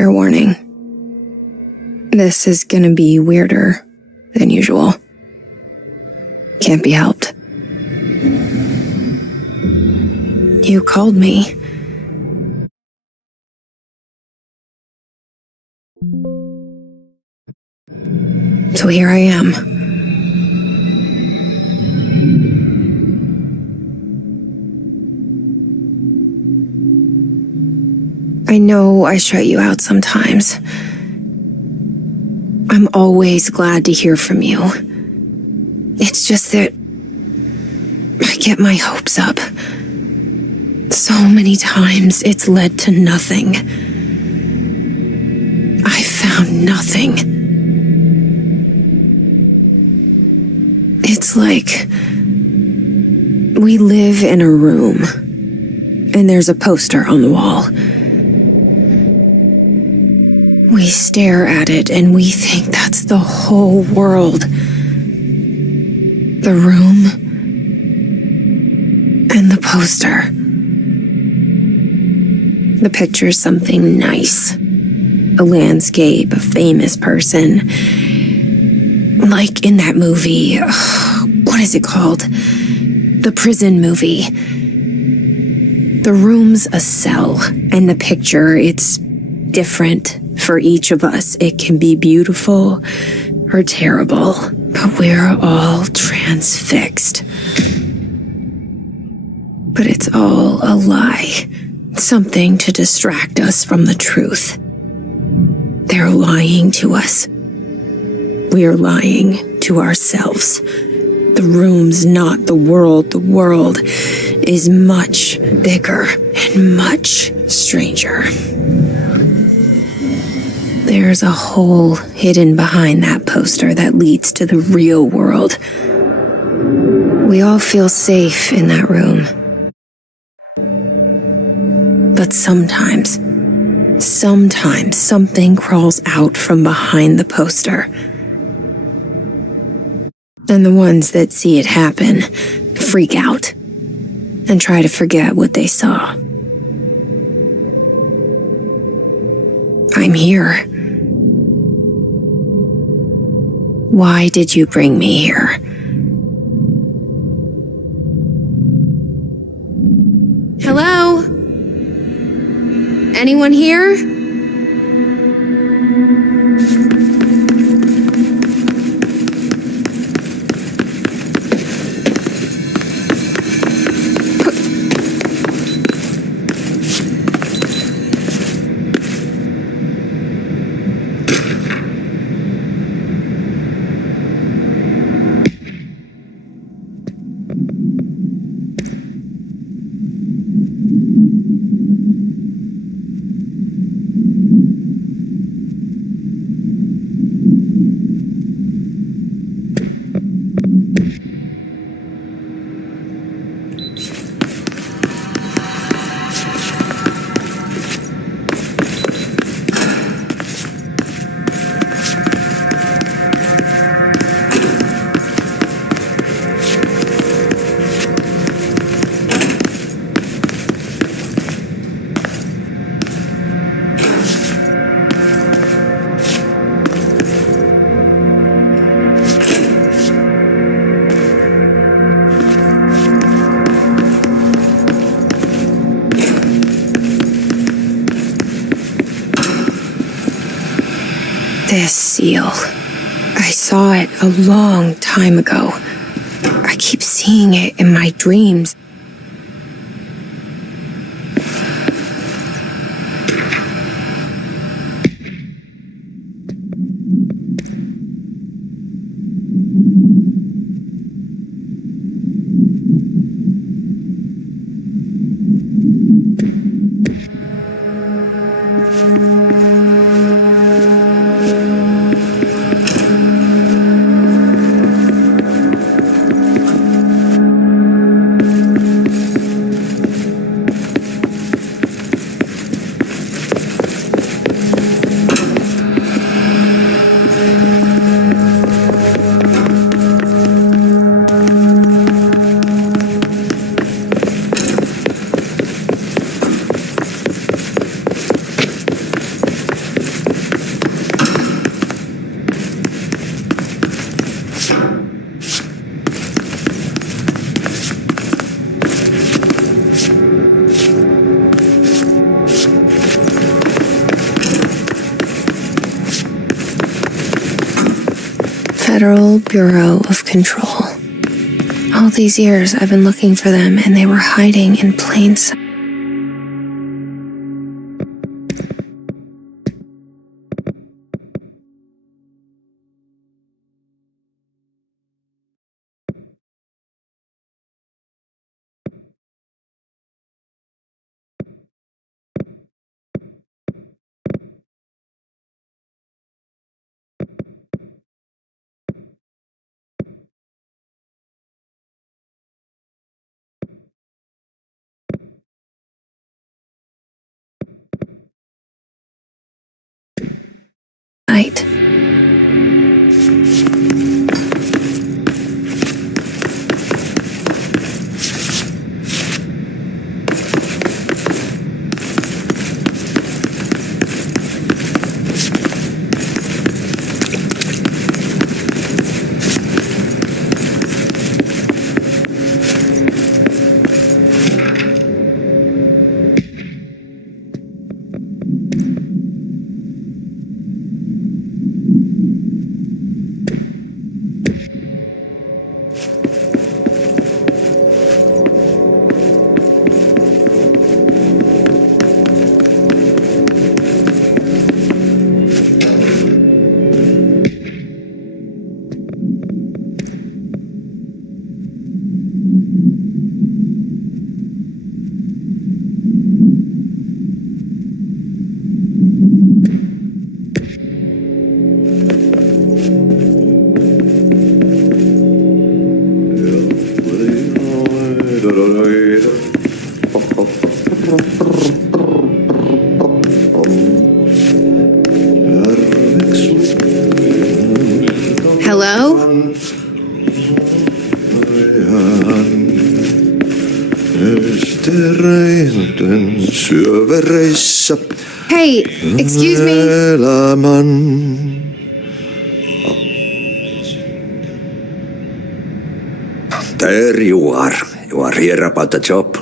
Fair warning. This is gonna be weirder than usual. Can't be helped. You called me. So here I am. I know I shut you out sometimes. I'm always glad to hear from you. It's just that I get my hopes up. So many times it's led to nothing. I found nothing. It's like we live in a room and there's a poster on the wall. We stare at it and we think that's the whole world. The room and the poster. The picture's something nice. A landscape, a famous person. Like in that movie, what is it called? The prison movie. The room's a cell, and the picture, it's different for each of us. It can be beautiful or terrible, but we're all transfixed. But it's all a lie. Something to distract us from the truth. They're lying to us. We're lying to ourselves. The room's not the world. The world is much bigger and much stranger. There's a hole hidden behind that poster that leads to the real world. We all feel safe in that room. But sometimes something crawls out from behind the poster. And the ones that see it happen freak out and try to forget what they saw. I'm here. Why did you bring me here? Hello? Anyone here? This seal. I saw it a long time ago. I keep seeing it in my dreams. Federal Bureau of Control. All these years I've been looking for them, and they were hiding in plain sight. Hello? Hey, excuse me. There you are. You are here about the job.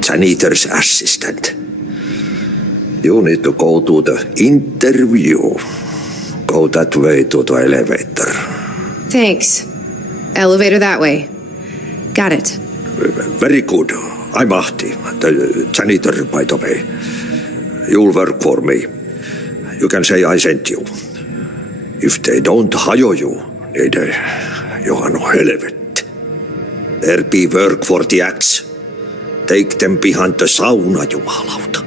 Janitor's assistant. You need to go to the interview. Go that way to the elevator. Thanks. Elevator that way. Got it. Very good. I'm Ahti, the janitor, by the way. You'll work for me. You can say I sent you. If they don't hire you, you are no helvet. There be work for the axe. Take them behind the sauna, jumalauta.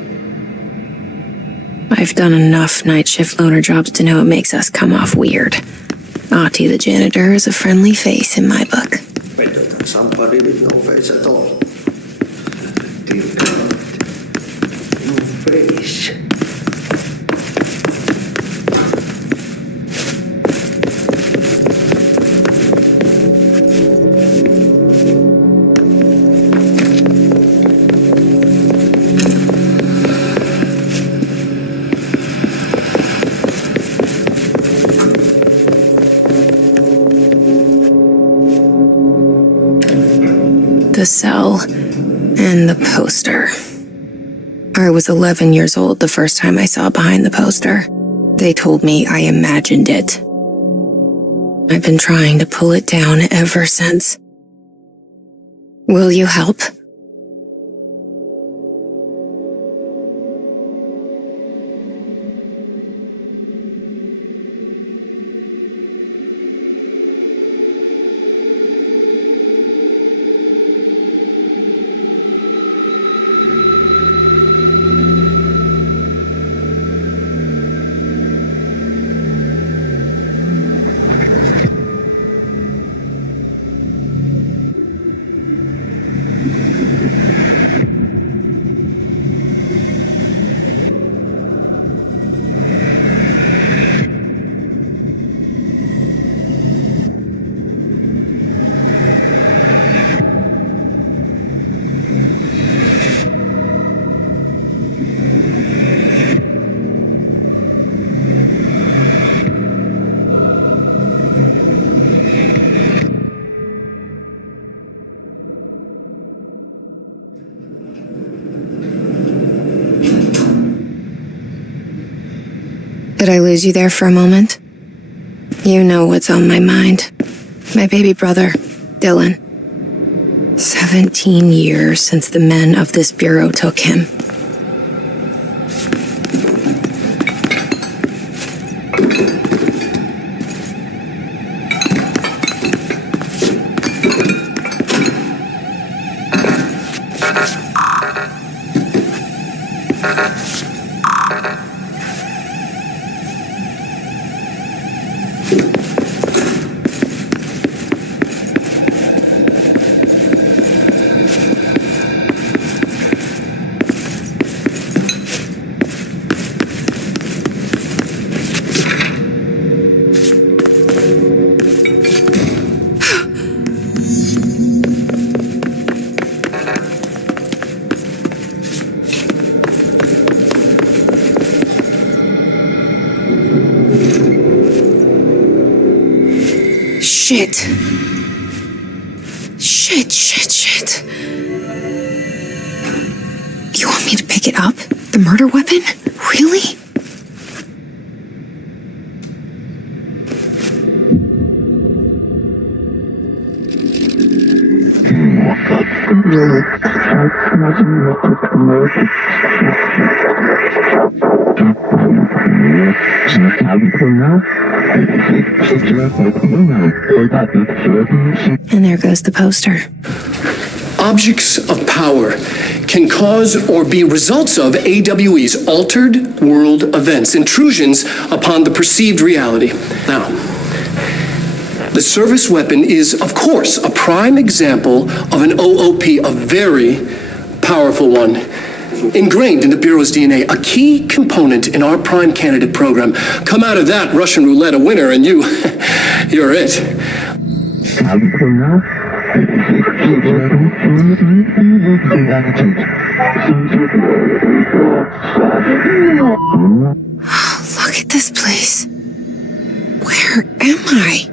I've done enough night shift loner jobs to know it makes us come off weird. Ahti the janitor is a friendly face in my book. Better than somebody with no face at all. Dear God. Face. The cell and the poster. I was 11 years old the first time I saw behind the poster. They told me I imagined it. I've been trying to pull it down ever since. Will you help? Did I lose you there for a moment? You know what's on my mind. My baby brother, Dylan. 17 years since the men of this bureau took him. Shit. Shit. You want me to pick it up? The murder weapon? Really? And there goes the poster. Objects of power can cause or be results of AWE's altered world events, intrusions upon the perceived reality. Now, the service weapon is, of course, a prime example of an OOP, a very powerful one, ingrained in the Bureau's DNA, a key component in our prime candidate program. Come out of that Russian roulette a winner and you're it. Look at this place. Where am I?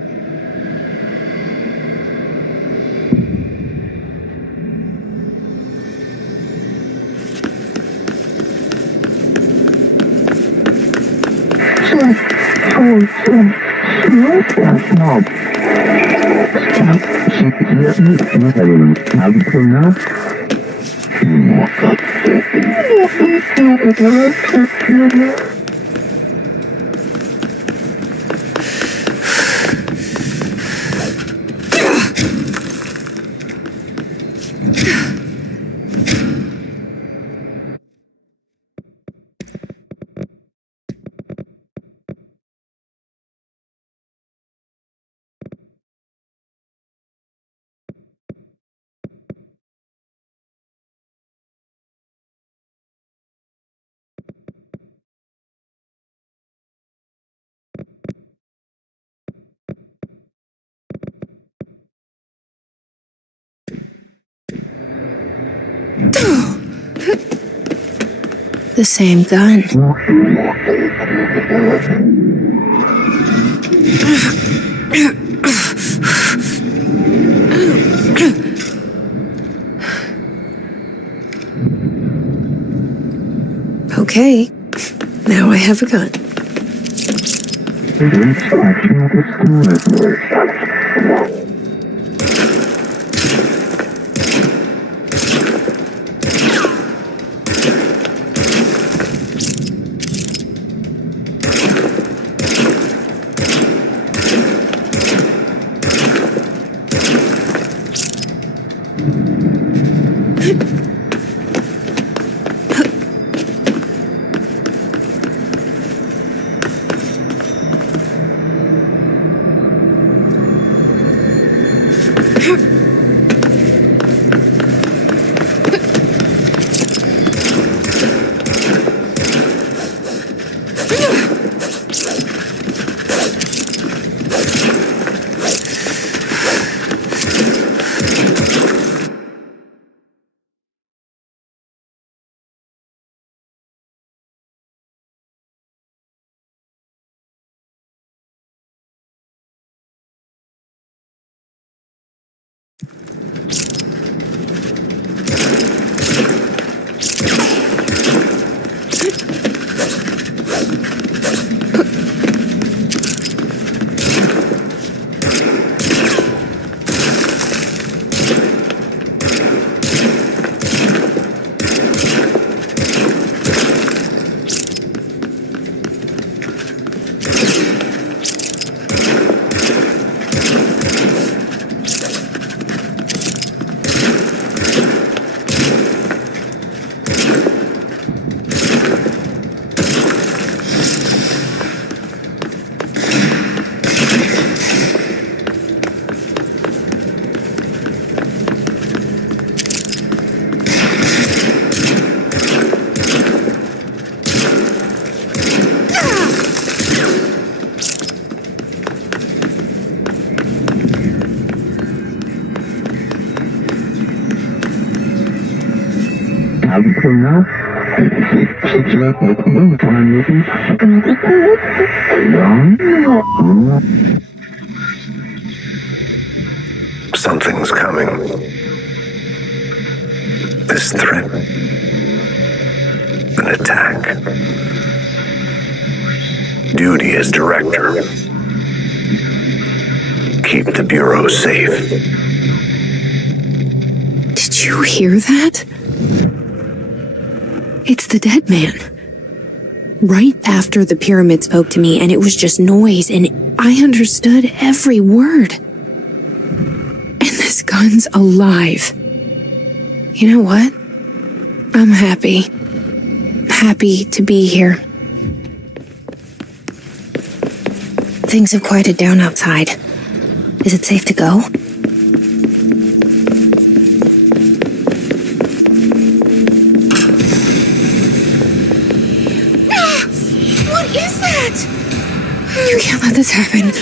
The same gun. Okay, now I have a gun. Something's coming. This threat. An attack. Duty as director. Keep the Bureau safe. Did you hear that? It's the dead man. Right after the pyramid spoke to me, and it was just noise, and I understood every word. And this gun's alive. You know what? I'm happy. Happy to be here. Things have quieted down outside. Is it safe to go? What is that? You can't let this happen.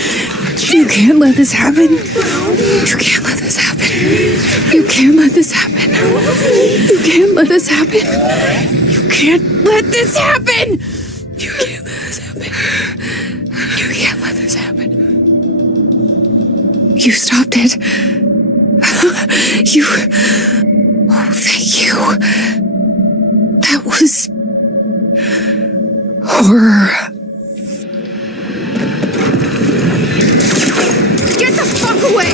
You can't let this happen. You can't let this happen. You can't let this happen. You can't let this happen. You can't let this happen. You can't let this happen. You can't let this happen. You stopped it. You. Oh, thank you. That was horror. Get the fuck away!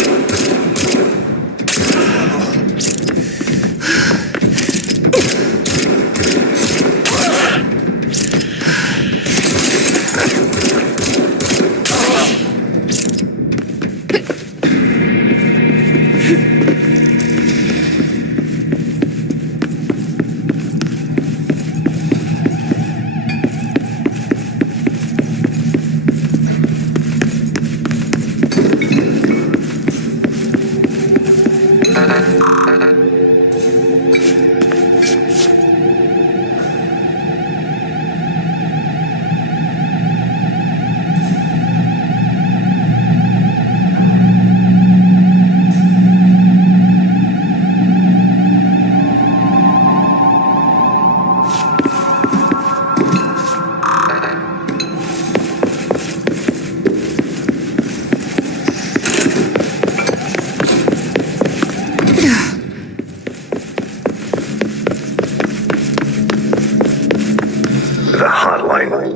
The hotline.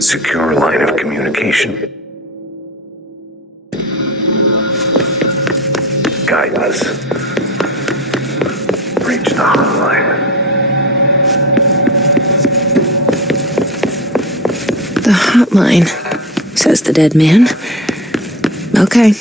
Secure line of communication. Guidance. Reach the hotline. The hotline, says the dead man. Okay.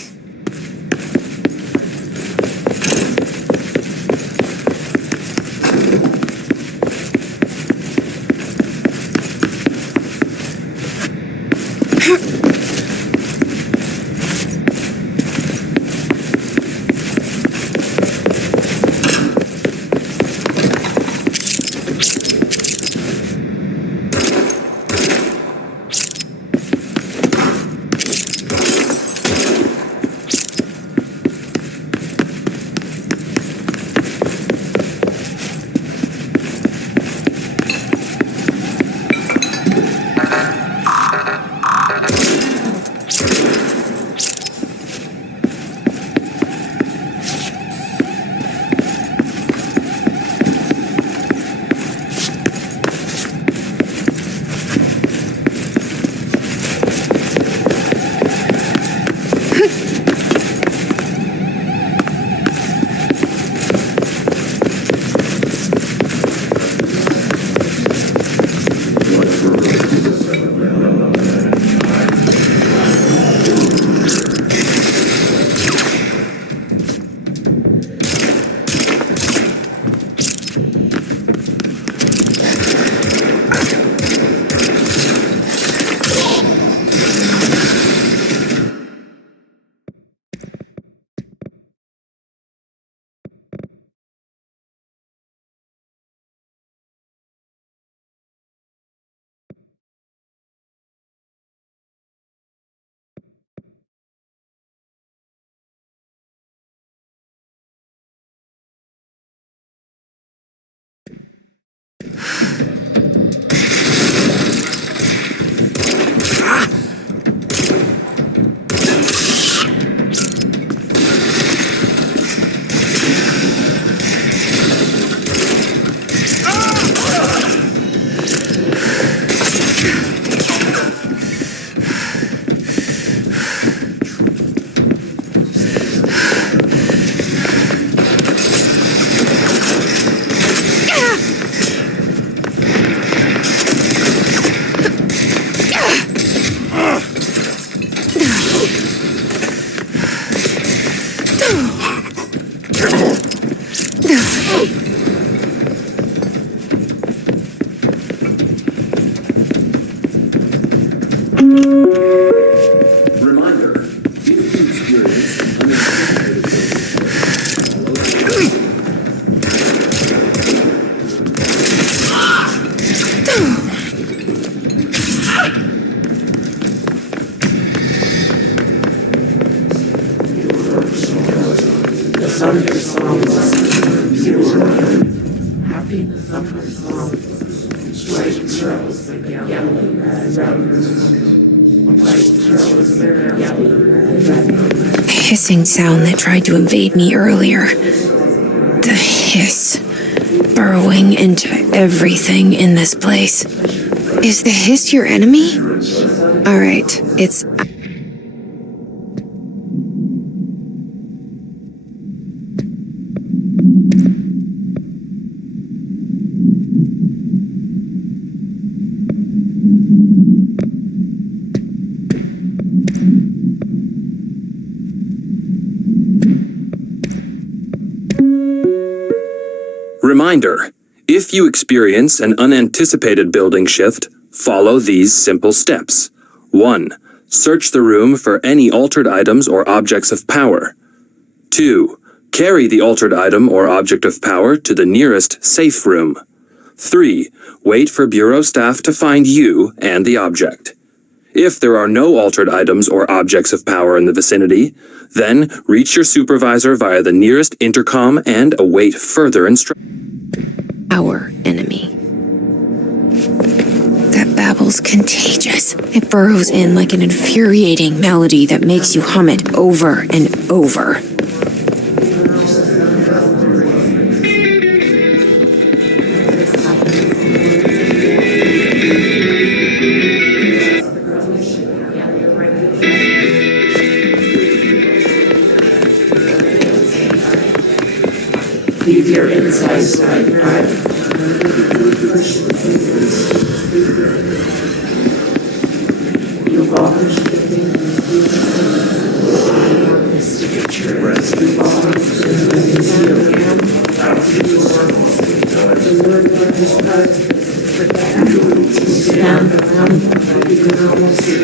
Hissing sound that tried to invade me earlier. The hiss, burrowing into everything in this place. Is the hiss your enemy? Alright, it's... Reminder: if you experience an unanticipated building shift, follow these simple steps. 1. Search the room for any altered items or objects of power. 2. Carry the altered item or object of power to the nearest safe room. 3. Wait for Bureau staff to find you and the object. If there are no altered items or objects of power in the vicinity, then reach your supervisor via the nearest intercom and await further instructions. our enemy. That babble's contagious. It burrows in like an infuriating melody that makes you hum it over and over. Leave your insides right now. You are this to be true. Stand around. You can almost see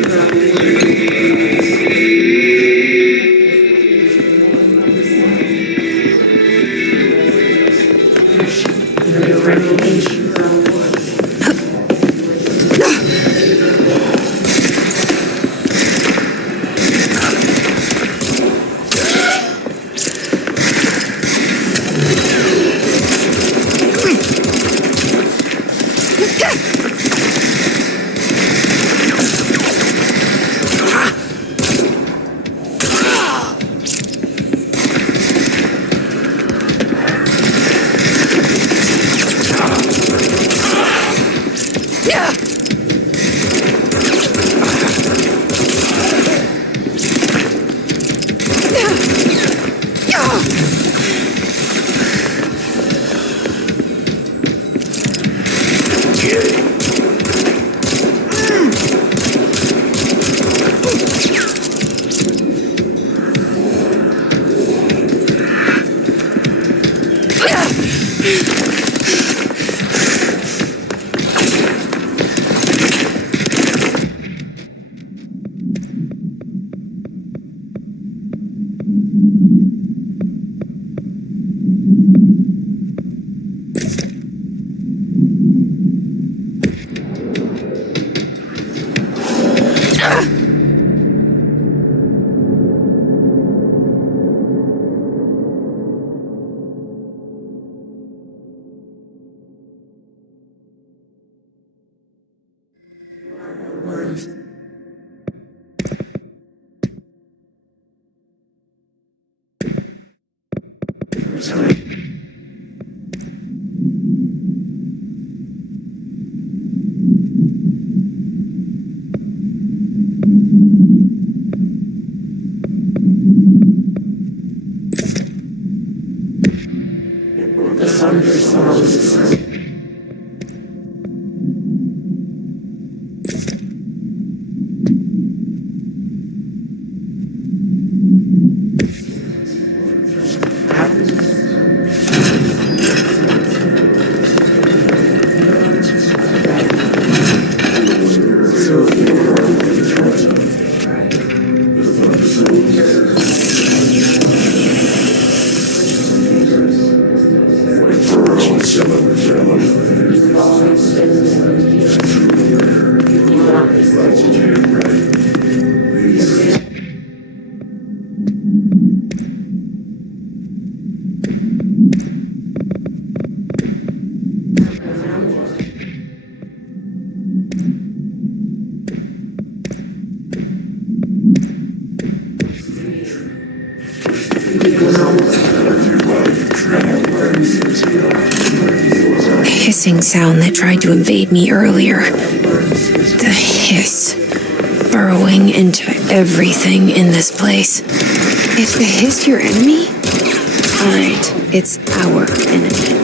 the thunder sounds. The hissing sound that tried to invade me earlier. The hiss burrowing into everything in this place. Is the hiss your enemy? Alright, it's our enemy.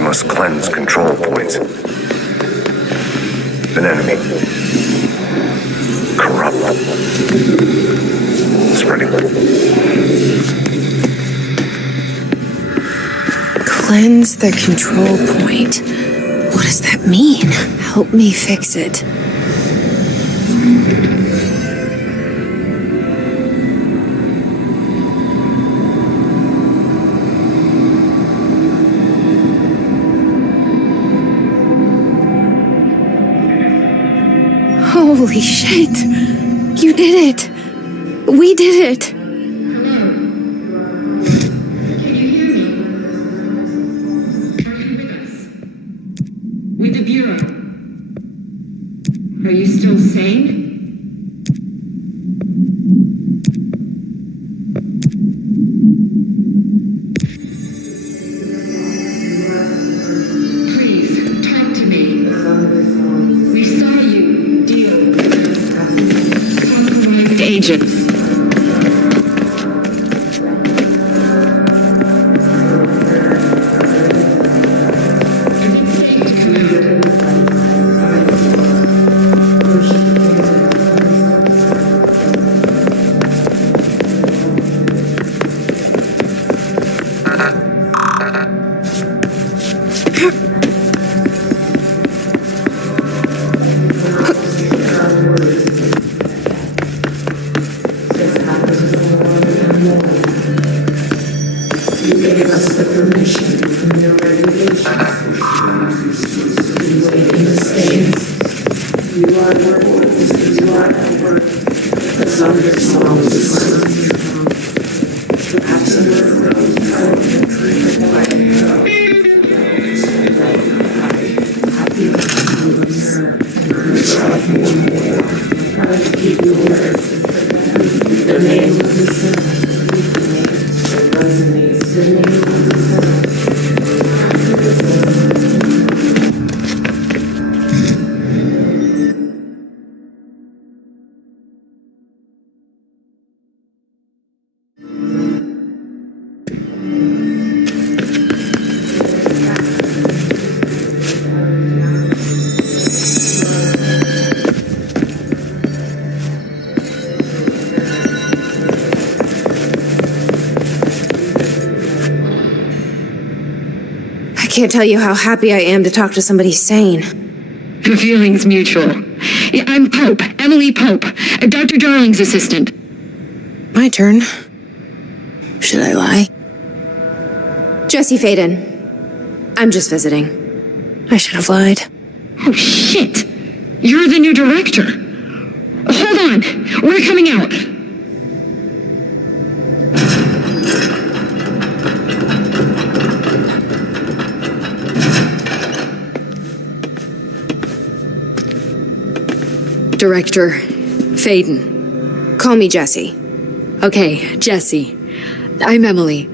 Must cleanse control points. An enemy. Corrupt. Spreading. Cleanse the control point. What does that mean? Help me fix it. Holy shit! You did it! We did it! With the Bureau. Are you still sane? Please, talk to me. We saw you deal with compromised agents. You gave us the permission from your regulations. You wait in the stands. You are the voice. You are the word. The thunder songs. The absolute try to keep your word. The name of the sun. Resonates the name of the sun. I can't tell you how happy I am to talk to somebody sane. The feeling's mutual. Yeah, I'm Pope, Emily Pope, Dr. Darling's assistant. My turn. Should I lie? Jesse Faden. I'm just visiting. I should have lied. Oh, shit! You're the new director. Hold on, we're coming out. Director Faden. Call me Jesse. Okay, Jesse. I'm Emily.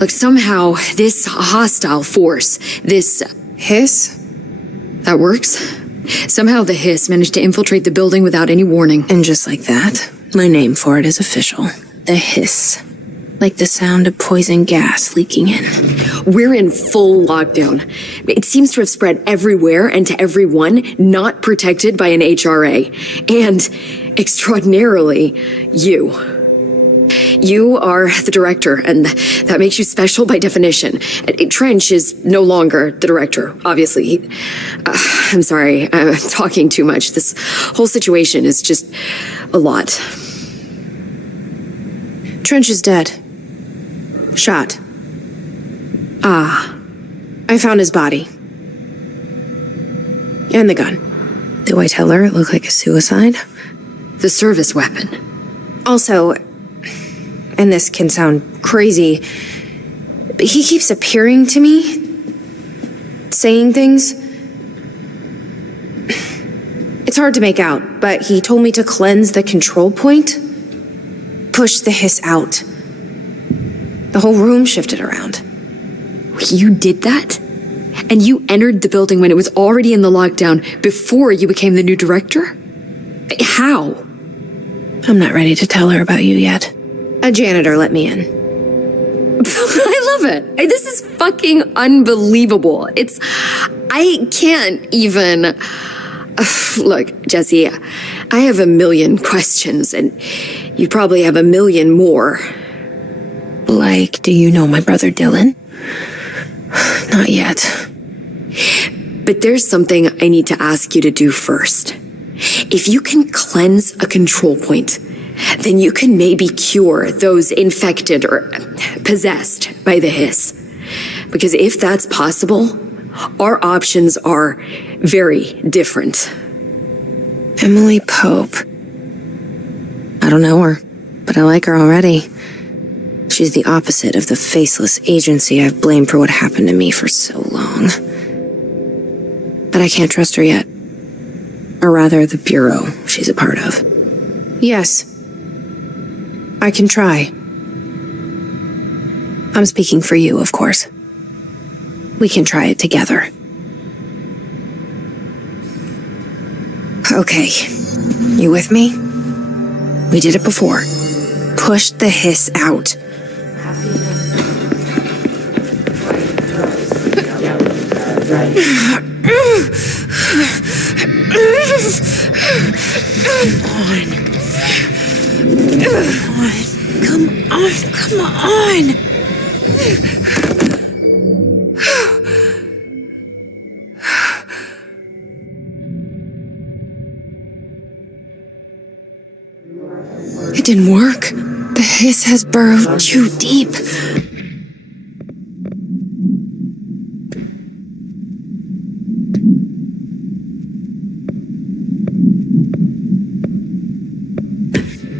Look, somehow this hostile force, this Hiss? that works. Somehow the hiss managed to infiltrate the building without any warning. And just like that, my name for it is official. The Hiss. like the sound of poison gas leaking in. We're in full lockdown. It seems to have spread everywhere and to everyone not protected by an HRA. And, extraordinarily, you. You are the director, and that makes you special by definition. Trench is no longer the director, obviously. I'm sorry, I'm talking too much. This whole situation is just a lot. Trench is dead. Shot. I found his body. And the gun. Do I tell her it looked like a suicide? The service weapon. Also, and this can sound crazy, but he keeps appearing to me, saying things. It's hard to make out, but he told me to cleanse the control point, push the hiss out. The whole room shifted around. You did that? And you entered the building when it was already in the lockdown before you became the new director? How? I'm not ready to tell her about you yet. A janitor let me in. I love it. This is fucking unbelievable. I can't even... Look, Jesse, I have a million questions, and you probably have a million more. Like, do you know my brother Dylan? Not yet. But there's something I need to ask you to do first. If you can cleanse a control point, then you can maybe cure those infected or possessed by the hiss. Because if that's possible, our options are very different. Emily Pope. I don't know her, but I like her already. She's the opposite of the faceless agency I've blamed for what happened to me for so long. But I can't trust her yet. Or rather, the bureau she's a part of. Yes, I can try. I'm speaking for you, of course. We can try it together. Okay, you with me? We did it before. Push the hiss out. Come on. It didn't work. The hiss has burrowed too deep.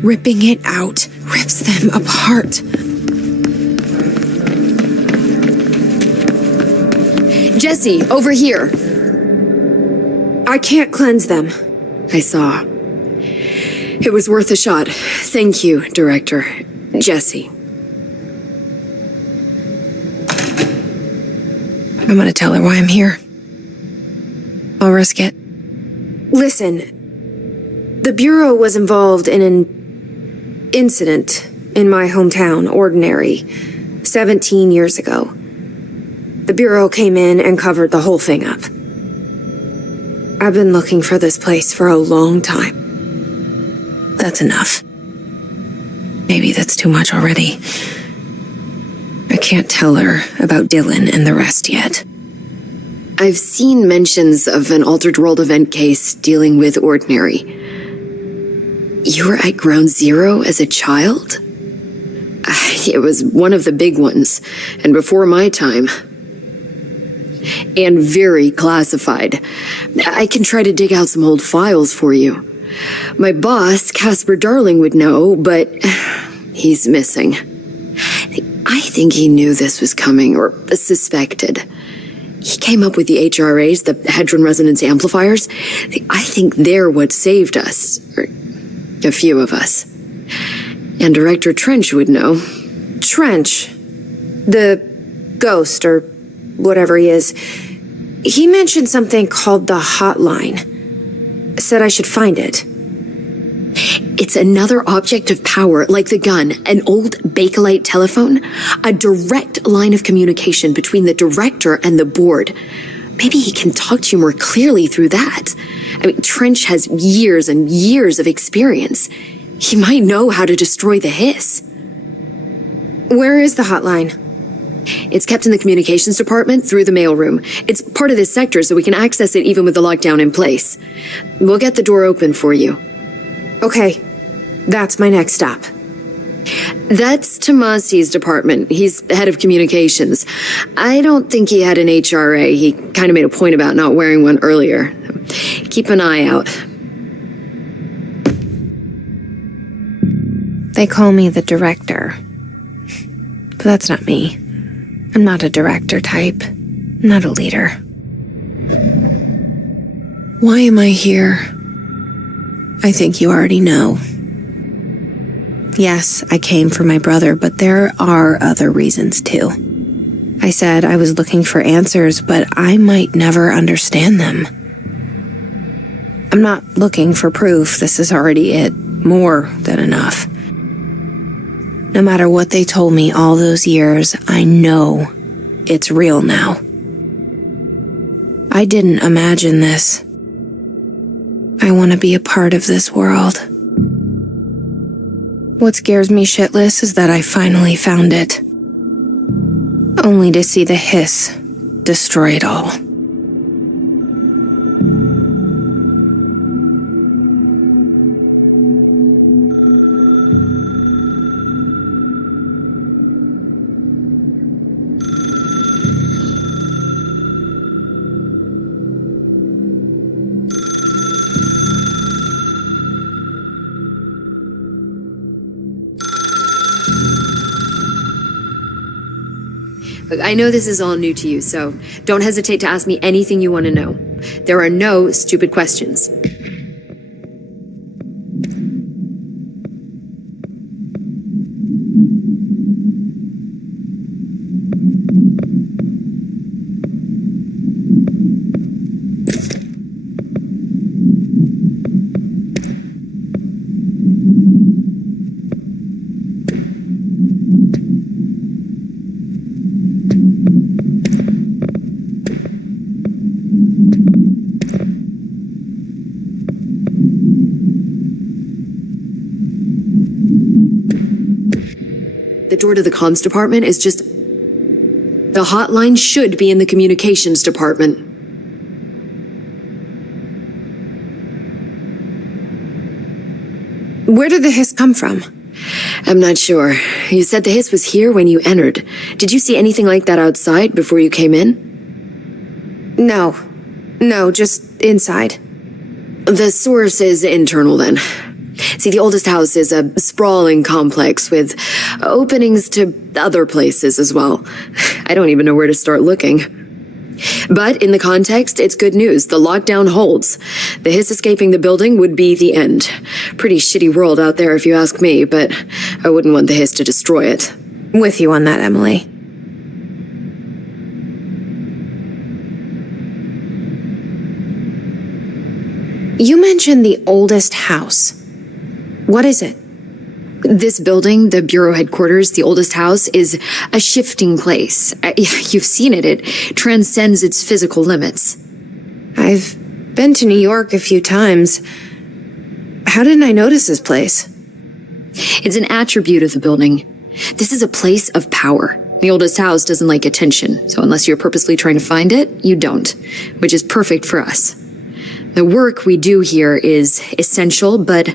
Ripping it out rips them apart. Jesse, over here. I can't cleanse them. I saw. It was worth a shot. Thank you, Director. Jesse. I'm gonna tell her why I'm here. I'll risk it. Listen, the Bureau was involved in an incident in my hometown, Ordinary, 17 years ago. The Bureau came in and covered the whole thing up. I've been looking for this place for a long time. That's enough. Maybe that's too much already. I can't tell her about Dylan and the rest yet. I've seen mentions of an Altered World event case dealing with Ordinary. You were at Ground Zero as a child? It was one of the big ones, and before my time. And very classified. I can try to dig out some old files for you. My boss, Casper Darling, would know, but he's missing. I think he knew this was coming, or suspected. He came up with the HRAs, the Hadron Resonance Amplifiers. I think they're what saved us, or a few of us. And Director Trench would know. Trench, the ghost, or whatever he is, he mentioned something called the hotline. Said I should find it. It's another object of power, like the gun, an old Bakelite telephone, a direct line of communication between the director and the board. Maybe he can talk to you more clearly through that. I mean, Trench has years and years of experience. He might know how to destroy the hiss. Where is the hotline? It's kept in the communications department through the mailroom. It's part of this sector, so we can access it even with the lockdown in place. We'll get the door open for you. Okay, that's my next stop. That's Tomasi's department. He's head of communications. I don't think he had an HRA. He kind of made a point about not wearing one earlier. Keep an eye out. They call me the director. But that's not me. I'm not a director type. I'm not a leader. Why am I here? I think you already know. Yes, I came for my brother, but there are other reasons too. I said I was looking for answers, but I might never understand them. I'm not looking for proof. This is already it. More than enough. No matter what they told me all those years, I know it's real now. I didn't imagine this. I want to be a part of this world. What scares me shitless is that I finally found it. Only to see the hiss destroy it all. Look, I know this is all new to you, so don't hesitate to ask me anything you want to know. There are no stupid questions. The door to the comms department is just... The hotline should be in the communications department. Where did the hiss come from? I'm not sure. You said the hiss was here when you entered. Did you see anything like that outside before you came in? No, just inside. The source is internal then. See, the oldest house is a sprawling complex with openings to other places as well. I don't even know where to start looking. But in the context, it's good news. The lockdown holds. The hiss escaping the building would be the end. Pretty shitty world out there if you ask me, but I wouldn't want the hiss to destroy it. With you on that, Emily. You mentioned the oldest house. What is it? This building, the Bureau headquarters, the oldest house, is a shifting place. You've seen it. It transcends its physical limits. I've been to New York a few times. How didn't I notice this place? It's an attribute of the building. This is a place of power. The oldest house doesn't like attention, so unless you're purposely trying to find it, you don't, which is perfect for us. The work we do here is essential, but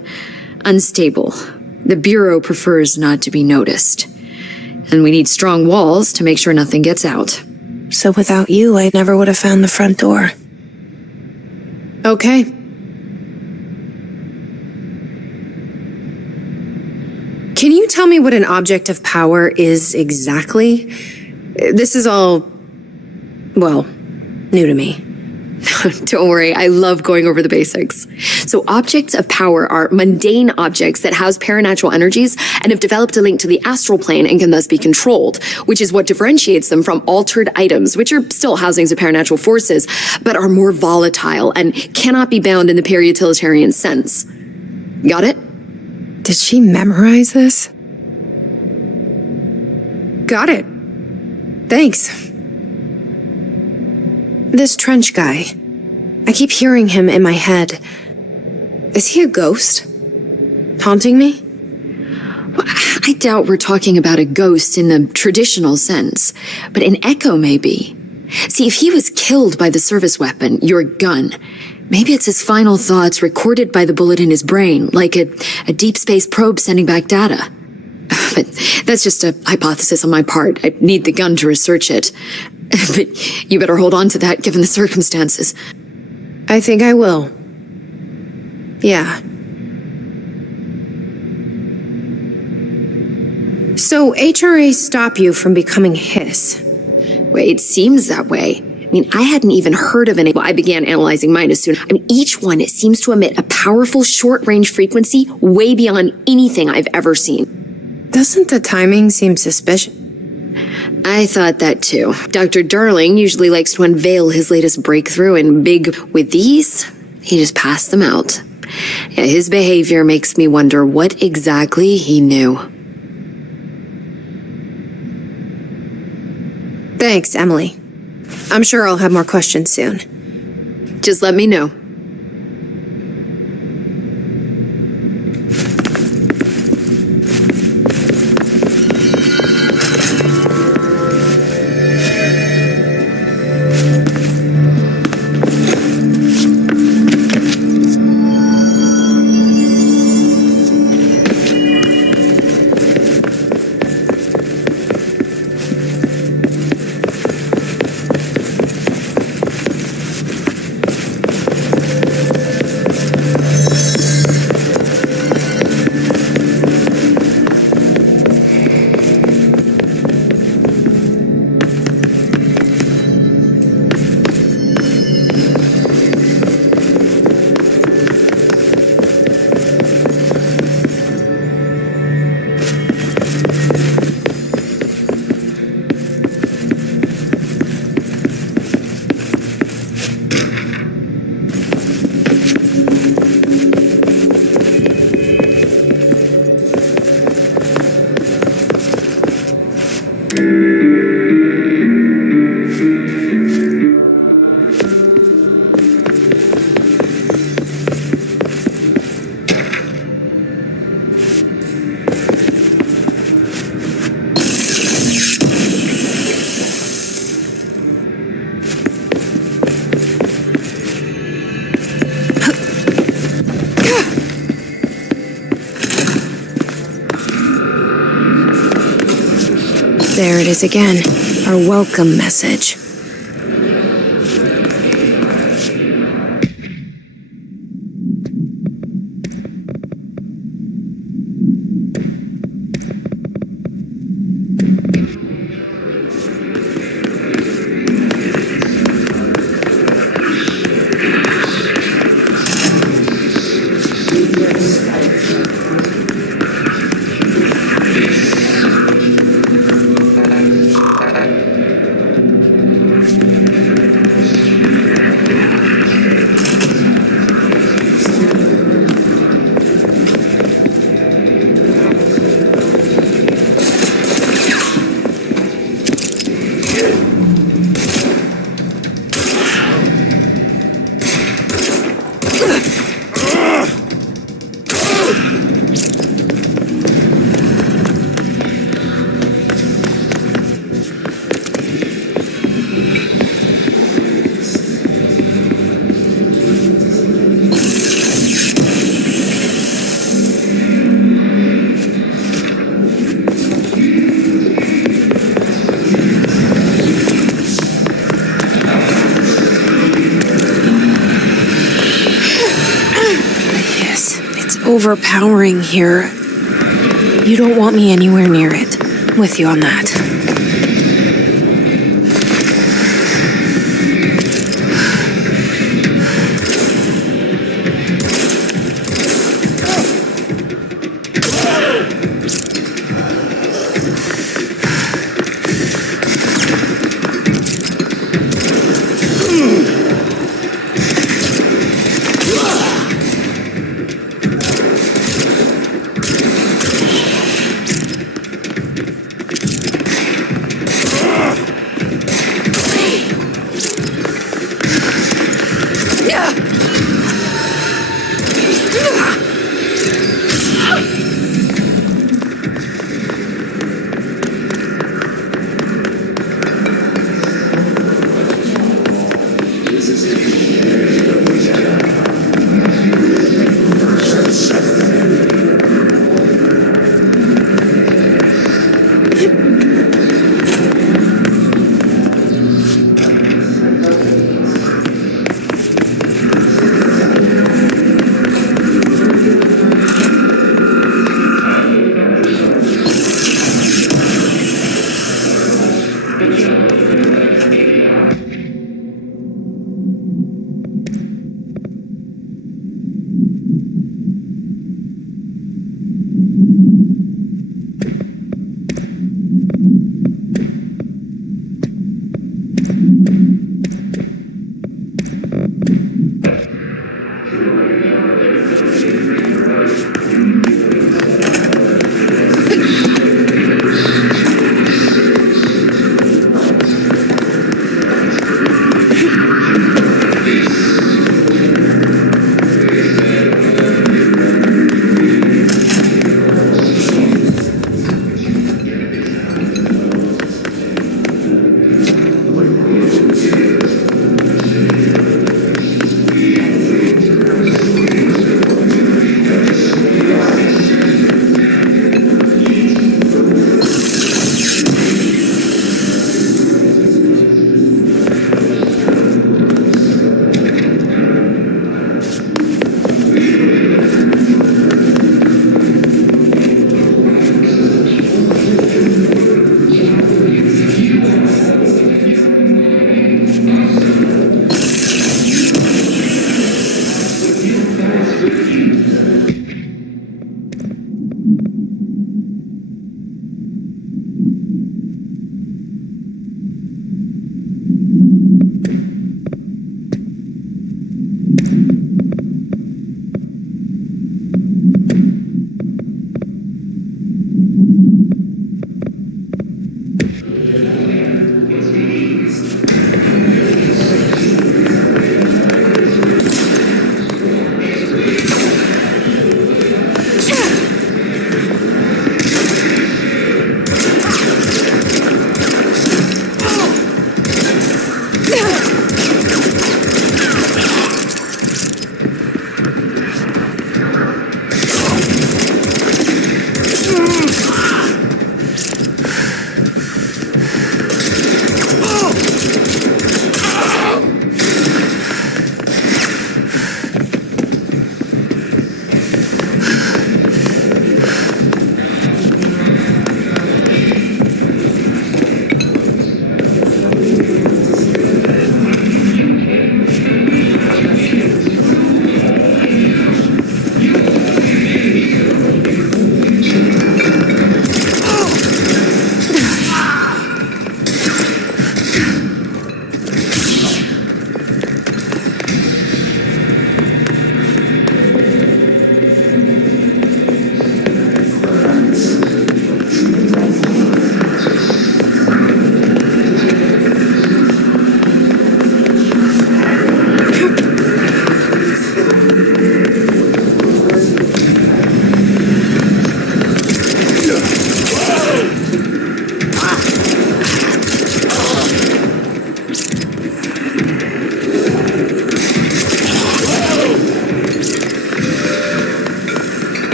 unstable. The Bureau prefers not to be noticed. And we need strong walls to make sure nothing gets out. So without you, I never would have found the front door. Okay. Can you tell me what an object of power is exactly? This is all, well, new to me. Don't worry, I love going over the basics. So objects of power are mundane objects that house paranatural energies and have developed a link to the astral plane and can thus be controlled, which is what differentiates them from altered items, which are still housings of paranatural forces, but are more volatile and cannot be bound in the peri-utilitarian sense. Got it? Did she memorize this? Got it. Thanks. This Trench guy. I keep hearing him in my head. Is he a ghost? Haunting me? I doubt we're talking about a ghost in the traditional sense, but an echo maybe. See, if he was killed by the service weapon, your gun, maybe it's his final thoughts recorded by the bullet in his brain, like a deep space probe sending back data. But that's just a hypothesis on my part. I need the gun to research it. But you better hold on to that given the circumstances. I think I will. Yeah. So HRA stop you from becoming Hiss? Well, it seems that way. I mean, I hadn't even heard of any. Well, I began analyzing mine as soon. I mean, each one, it seems to emit a powerful short-range frequency way beyond anything I've ever seen. Doesn't the timing seem suspicious? I thought that too. Dr. Darling usually likes to unveil his latest breakthrough, and big with these, he just passed them out. Yeah, his behavior makes me wonder what exactly he knew. Thanks, Emily. I'm sure I'll have more questions soon. Just let me know. There it is again, our welcome message. Overpowering here. You don't want me anywhere near it. With you on that.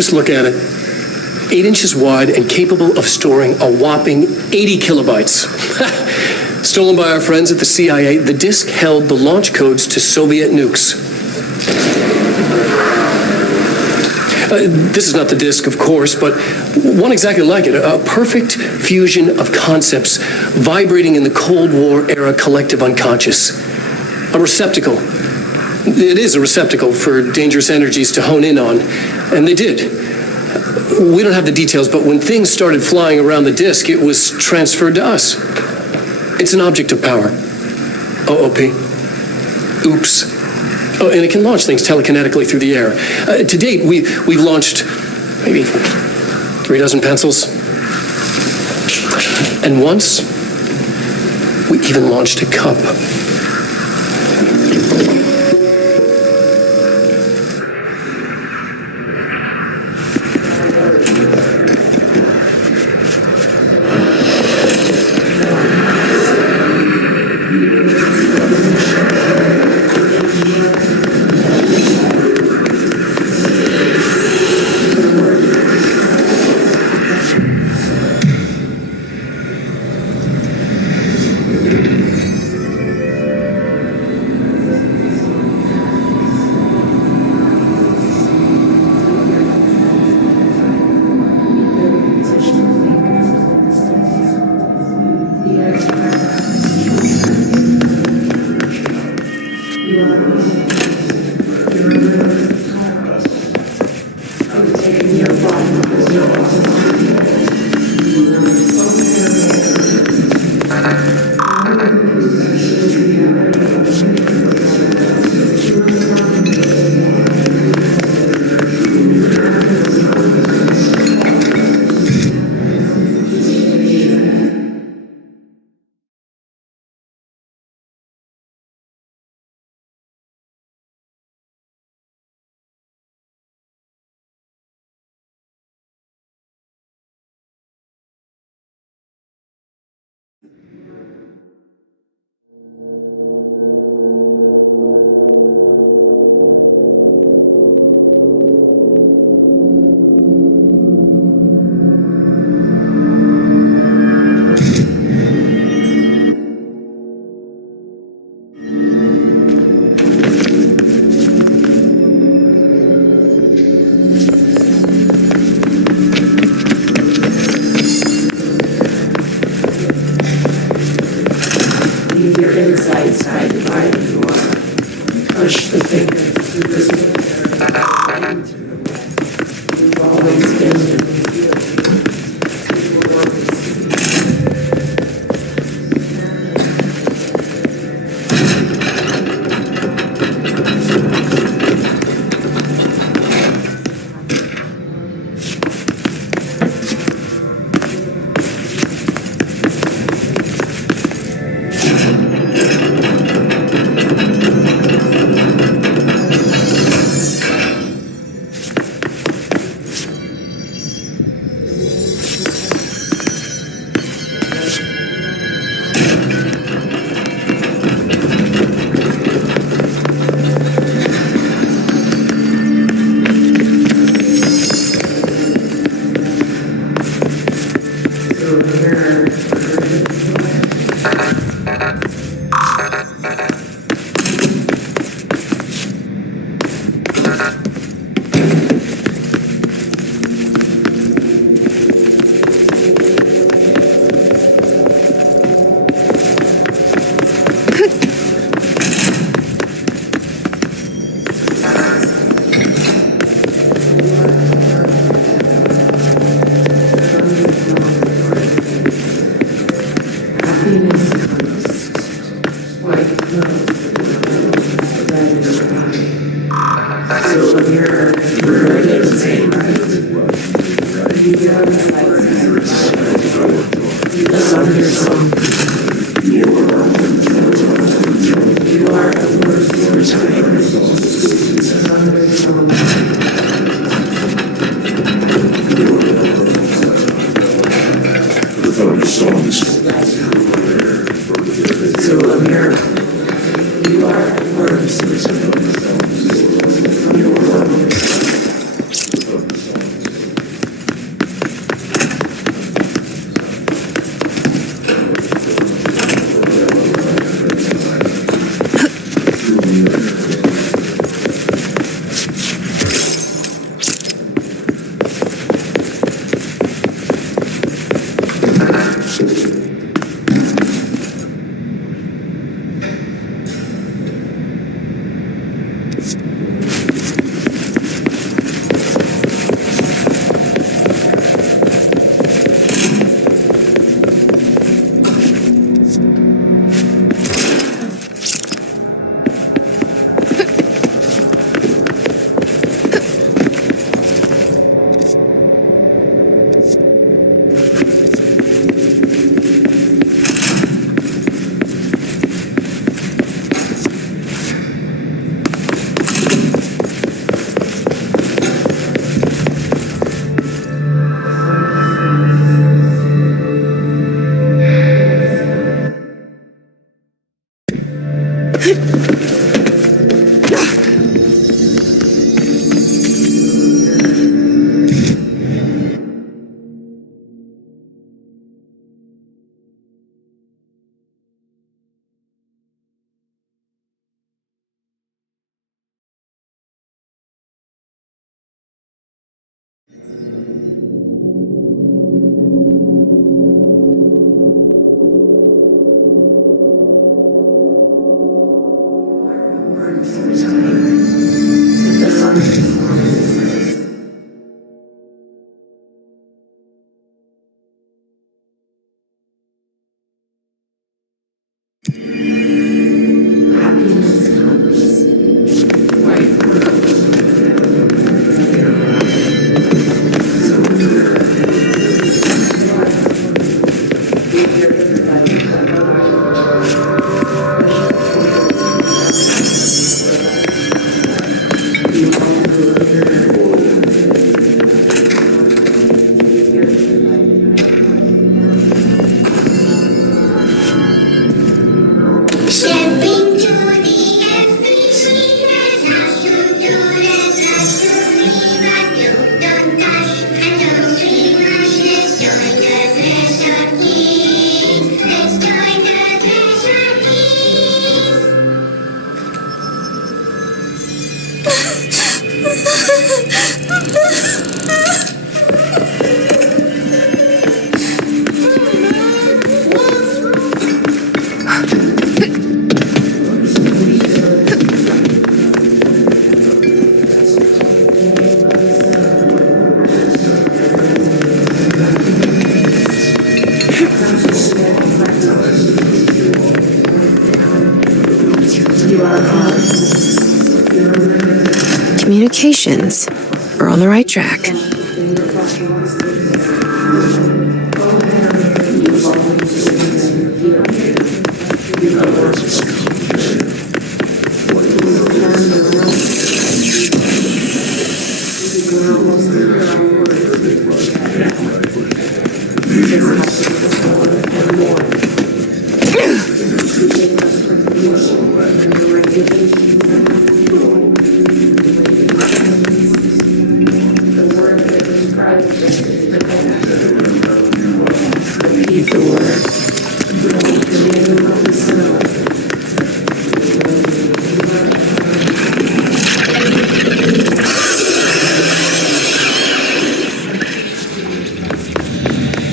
Just look at it. 8 inches wide and capable of storing a whopping 80 kilobytes. Stolen by our friends at the CIA, the disk held the launch codes to Soviet nukes. This is not the disk, of course, but one exactly like it. A perfect fusion of concepts vibrating in the Cold War era collective unconscious. A receptacle. It is a receptacle for dangerous energies to hone in on, and they did. We don't have the details, but when things started flying around the disk, it was transferred to us. It's an object of power. OOP. Oops. Oh, and it can launch things telekinetically through the air. To date, we've launched maybe 3 dozen pencils. And once, we even launched a cup. Your insides guided by the door. Push the finger through this window into the web. We've always been in the field. We will always Communications. We're on the right track.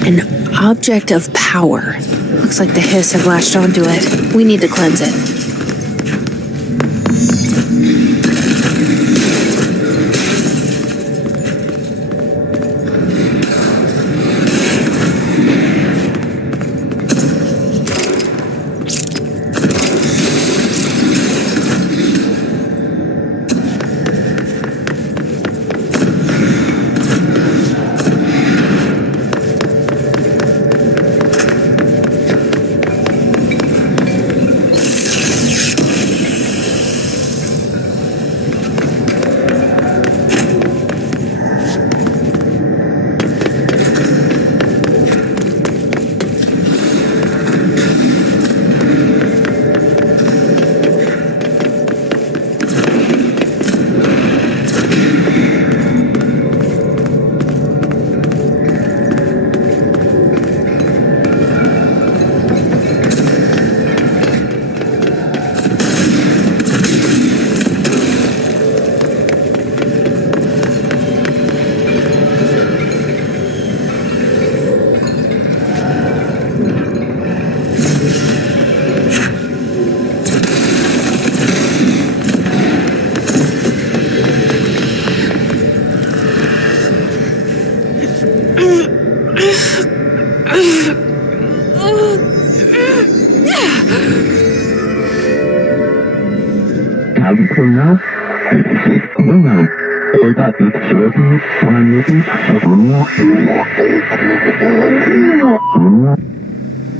An object of power. Looks like the Hiss have latched onto it. We need to cleanse it.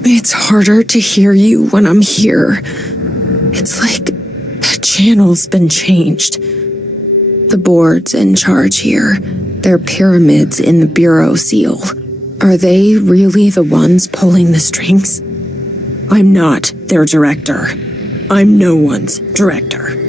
It's harder to hear you when I'm here. It's like the channel's been changed. The board's in charge here. They're pyramids in the Bureau seal. Are they really the ones pulling the strings? I'm not their director. I'm no one's director.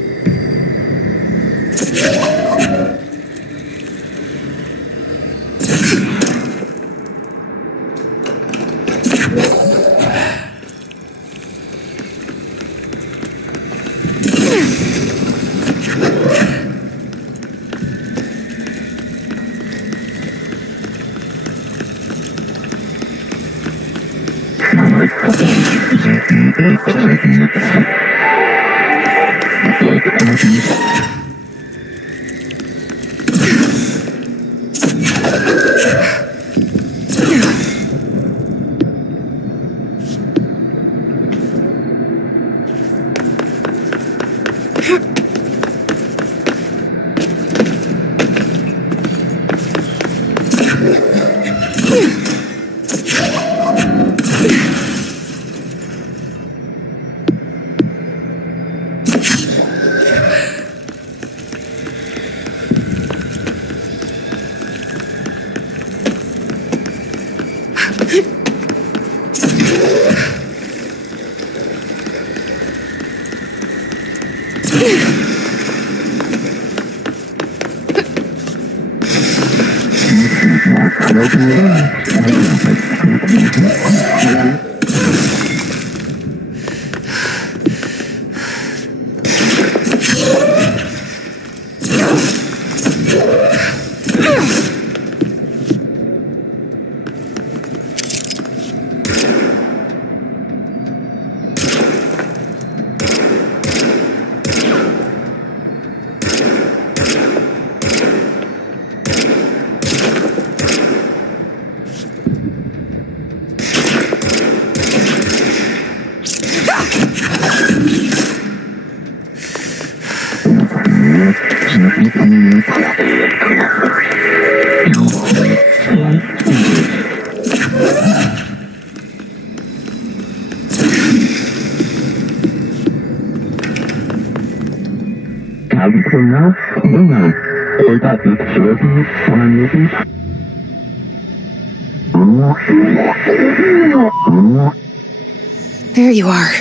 There you are.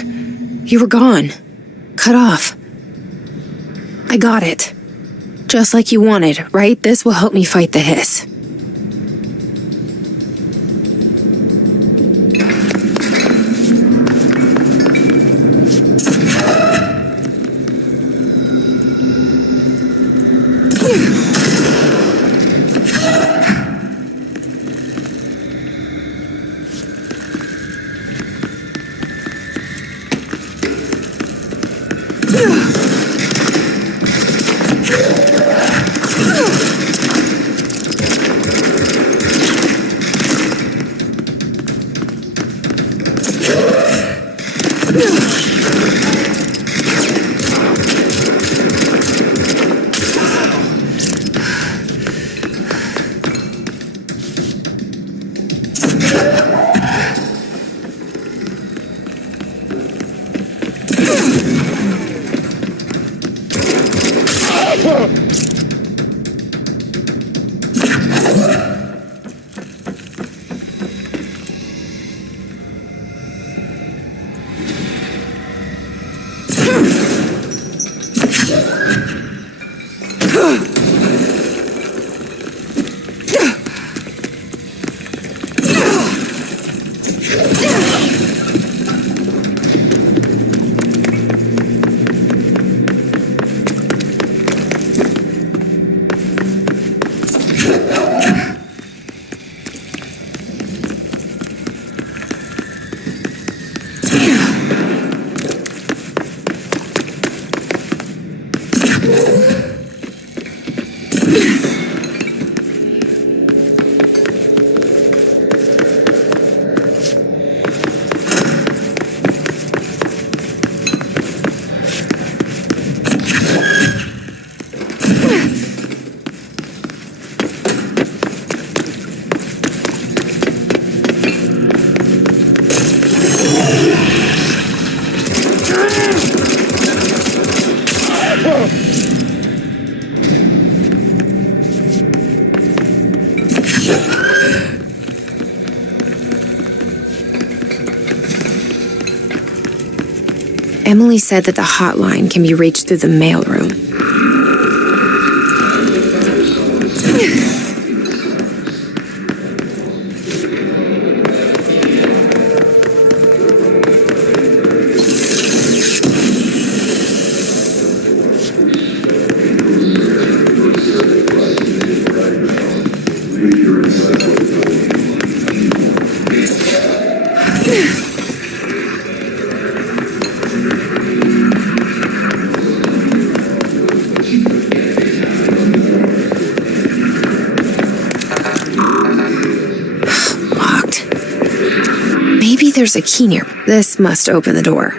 You were gone. Cut off. I got it. Just like you wanted, right? This will help me fight the hiss. Emily said that the hotline can be reached through the mailroom. Maybe there's a key near. This must open the door.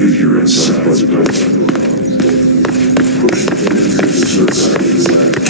figure inside the building. Push the figure to inside.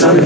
Stand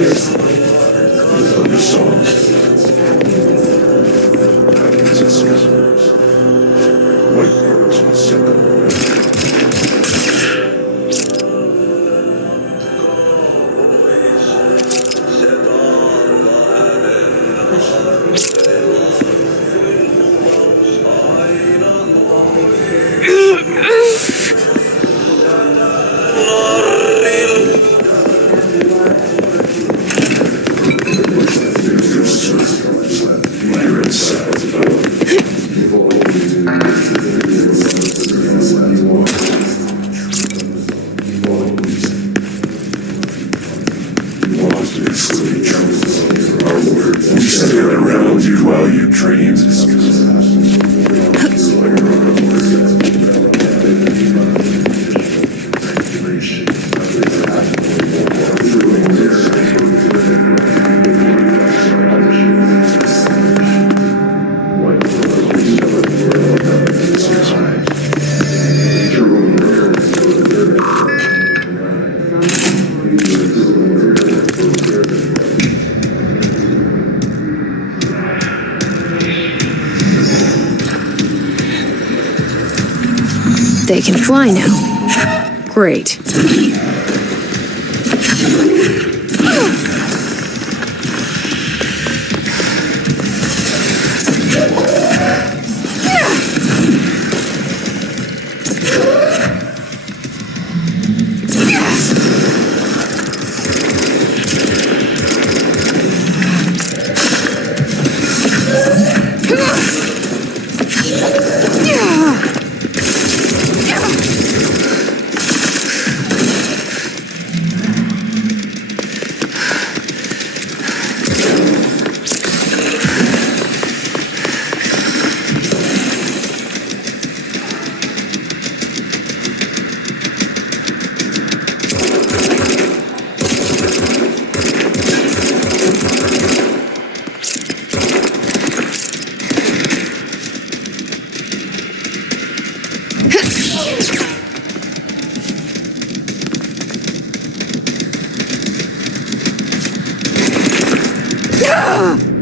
around you while you dream. They can fly now. Great. Ah!